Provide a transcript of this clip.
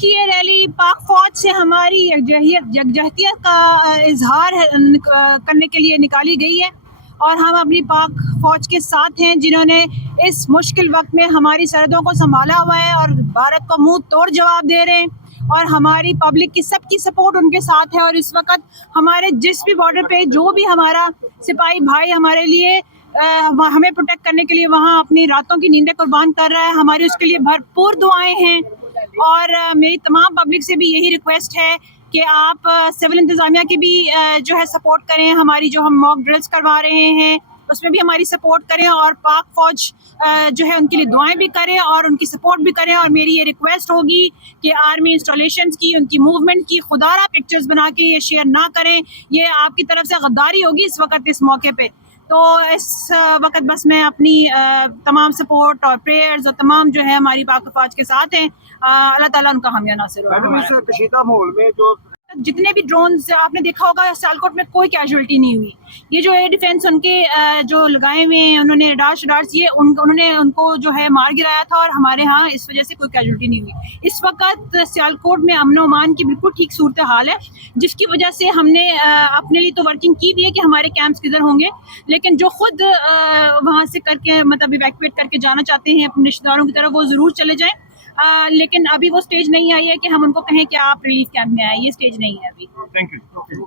کی یہ ریلی پاک فوج سے ہماری یکجہتیت کا اظہار کرنے کے لیے نکالی گئی ہے، اور ہم اپنی پاک فوج کے ساتھ ہیں جنہوں نے اس مشکل وقت میں ہماری سرحدوں کو سنبھالا ہوا ہے اور بھارت کو منہ توڑ جواب دے رہے ہیں، اور ہماری پبلک کی سب کی سپورٹ ان کے ساتھ ہے۔ اور اس وقت ہمارے جس بھی بارڈر پہ جو بھی ہمارا سپاہی بھائی ہمارے لیے ہمیں پروٹیکٹ کرنے کے لیے وہاں اپنی راتوں کی نیندیں قربان کر رہا ہے، ہماری اس کے لیے بھرپور دعائیں ہیں۔ اور میری تمام پبلک سے بھی یہی ریکویسٹ ہے کہ آپ سول انتظامیہ کی بھی جو ہے سپورٹ کریں، ہماری جو ہم موک ڈرلز کروا رہے ہیں اس میں بھی ہماری سپورٹ کریں، اور پاک فوج جو ہے ان کے لیے دعائیں بھی کریں اور ان کی سپورٹ بھی کریں۔ اور میری یہ ریکویسٹ ہوگی کہ آرمی انسٹالیشنز کی، ان کی موومنٹ کی خدارہ پکچرز بنا کے یہ شیئر نہ کریں، یہ آپ کی طرف سے غداری ہوگی اس وقت اس موقع پہ۔ تو اس وقت بس میں اپنی تمام سپورٹ اور پریئرز اور تمام جو ہے ہماری پاک فوج کے ساتھ ہیں، اللہ تعالیٰ ان کا حامیہ ناصر ہو۔ اس کشیدہ ماحول میں جو جتنے بھی ڈرونز آپ نے دیکھا ہوگا سیالکوٹ میں کوئی کیجولٹی نہیں ہوئی، یہ جو ایئر ڈیفینس ان کے جو لگائے ہوئے ہیں انہوں نے ریڈارس یہ انہوں نے ان کو جو ہے مار گرایا تھا، اور ہمارے ہاں اس وجہ سے کوئی کیجولٹی نہیں ہوئی۔ اس وقت سیالکوٹ میں امن و امان کی بالکل ٹھیک صورتحال ہے، جس کی وجہ سے ہم نے اپنے لیے تو ورکنگ کی بھی ہے کہ ہمارے کیمپس کدھر ہوں گے، لیکن جو خود وہاں سے کر کے مطلب ایویکویٹ کر کے جانا چاہتے ہیں اپنے رشتہ داروں کی طرف وہ ضرور چلے جائیں، لیکن ابھی وہ سٹیج نہیں آئی ہے کہ ہم ان کو کہیں کہ آپ ریلیف کیمپ میں آئیں، یہ سٹیج نہیں ہے ابھی۔ Thank you.